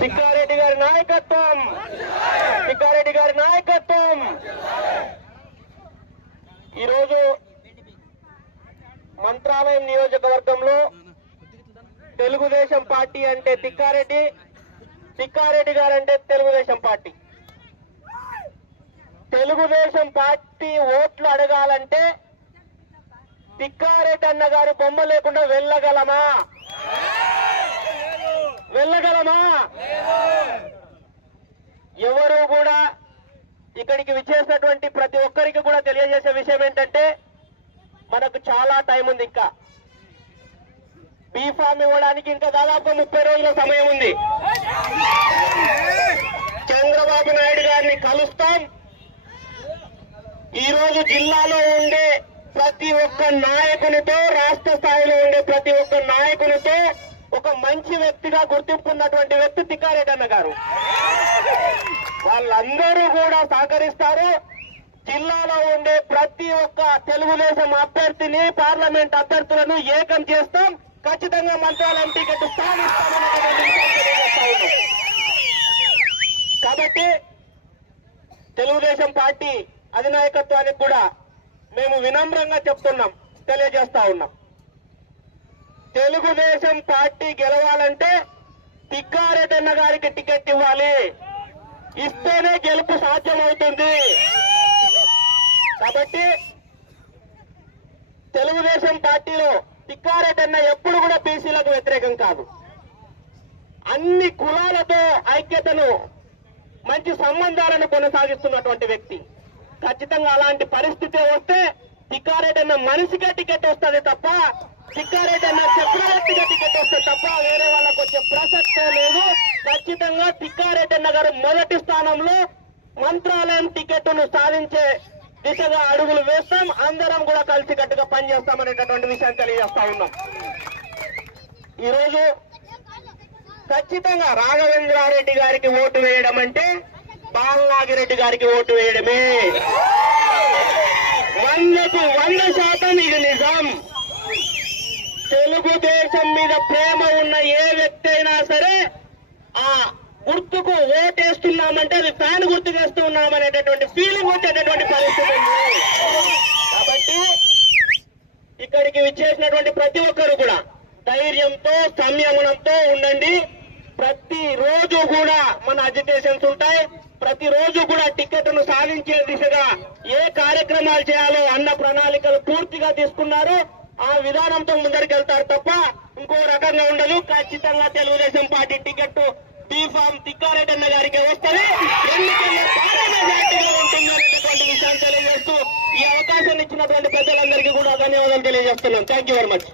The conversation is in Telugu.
తిక్కారెడ్డి గారి నాయకత్వం తిక్కారెడ్డి గారి నాయకత్వం ఈరోజు మంత్రాలయం నియోజకవర్గంలో తెలుగుదేశం పార్టీ అంటే తిక్కారెడ్డి తిక్కారెడ్డి గారు అంటే తెలుగుదేశం పార్టీ తెలుగుదేశం పార్టీ ఓట్లు అడగాలంటే తిక్కారెడ్డి అన్న గారు బొమ్మ లేకుండా వెళ్ళగలమా వెళ్ళగలమా ఎవరు కూడా ఇక్కడికి విచ్చేసినటువంటి ప్రతి ఒక్కరికి కూడా తెలియజేసే విషయం ఏంటంటే మనకు చాలా టైం ఉంది ఇంకా బీఫామ్ ఇవ్వడానికి ఇంకా దాదాపు ముప్పై రోజుల సమయం ఉంది చంద్రబాబు నాయుడు గారిని కలుస్తాం ఈరోజు జిల్లాలో ఉండే ప్రతి ఒక్క నాయకునితో రాష్ట్ర స్థాయిలో మంచి వ్యక్తిగా గుర్తింపున్నటువంటి వ్యక్తి తిక్కారెడ్డన్న గారు వాళ్ళందరూ కూడా సహకరిస్తారు జిల్లాలో ఉండే ప్రతి ఒక్క తెలుగుదేశం అభ్యర్థిని పార్లమెంట్ అభ్యర్థులను ఏకం చేస్తాం ఖచ్చితంగా మంత్రాలయం టికెట్ కాబట్టి తెలుగుదేశం పార్టీ అధినాయకత్వానికి కూడా మేము వినమ్రంగా చెప్తున్నాం తెలియజేస్తా ఉన్నాం తెలుగుదేశం పార్టీ గెలవాలంటే తిక్కారెడ్డన్న గారికి టికెట్ ఇవ్వాలి ఇస్తేనే గెలుపు సాధ్యమవుతుంది కాబట్టి తెలుగుదేశం పార్టీలో తిక్కారెడ్డన్న ఎప్పుడు కూడా బీసీలకు వ్యతిరేకం కాదు అన్ని కులాలతో ఐక్యతను మంచి సంబంధాలను కొనసాగిస్తున్నటువంటి వ్యక్తి ఖచ్చితంగా అలాంటి పరిస్థితి వస్తే తిక్కారెడ్డన్న మనిషికే టికెట్ వస్తుంది తప్ప తిక్కారెడ్డన్న చక్రవర్తిగా టికెట్ వస్తే తప్ప వేరే వాళ్ళకు వచ్చే ప్రసక్తే లేదు ఖచ్చితంగా తిక్కారెడ్డన్న గారు మొదటి స్థానంలో మంత్రాలయం టికెట్ను సాధించే దిశగా అడుగులు వేస్తాం అందరం కూడా కలిసికట్టుగా పనిచేస్తామనేటటువంటి విషయాన్ని తెలియజేస్తా ఉన్నాం ఈరోజు ఖచ్చితంగా రాఘవేంద్రారెడ్డి గారికి ఓటు వేయడం అంటే బాలనాగిరెడ్డి గారికి ఓటు వేయడమే వందకు వంద శాతం ఇది నిజాం తెలుగుదేశం మీద ప్రేమ ఉన్న ఏ వ్యక్తి అయినా సరే ఆ గుర్తుకు ఓటేస్తున్నామంటే అది ఫ్యాన్ గుర్తు చేస్తూ ఉన్నామనేటటువంటి ఫీలింగ్ వచ్చేటటువంటి పరిస్థితి కాబట్టి ఇక్కడికి విచ్చేసినటువంటి ప్రతి ఒక్కరు కూడా ధైర్యంతో సంయమనంతో ఉండండి ప్రతి రోజు కూడా మన అజిటేషన్స్ ఉంటాయి ప్రతి రోజు కూడా టికెట్ను సాధించే దిశగా ఏ కార్యక్రమాలు చేయాలో అన్న ప్రణాళికలు పూర్తిగా తీసుకున్నారు ఆ విధానంతో ముందరికి వెళ్తారు తప్ప ఇంకో రకంగా ఉండదు ఖచ్చితంగా Telugudesam party ticket B form తిక్కారెడ్డన్న గారికి వస్తుంది ఈ అవకాశాన్ని ఇచ్చినటువంటి ప్రజలందరికీ కూడా ధన్యవాదాలు తెలియజేస్తున్నాం థ్యాంక్ వెరీ మచ్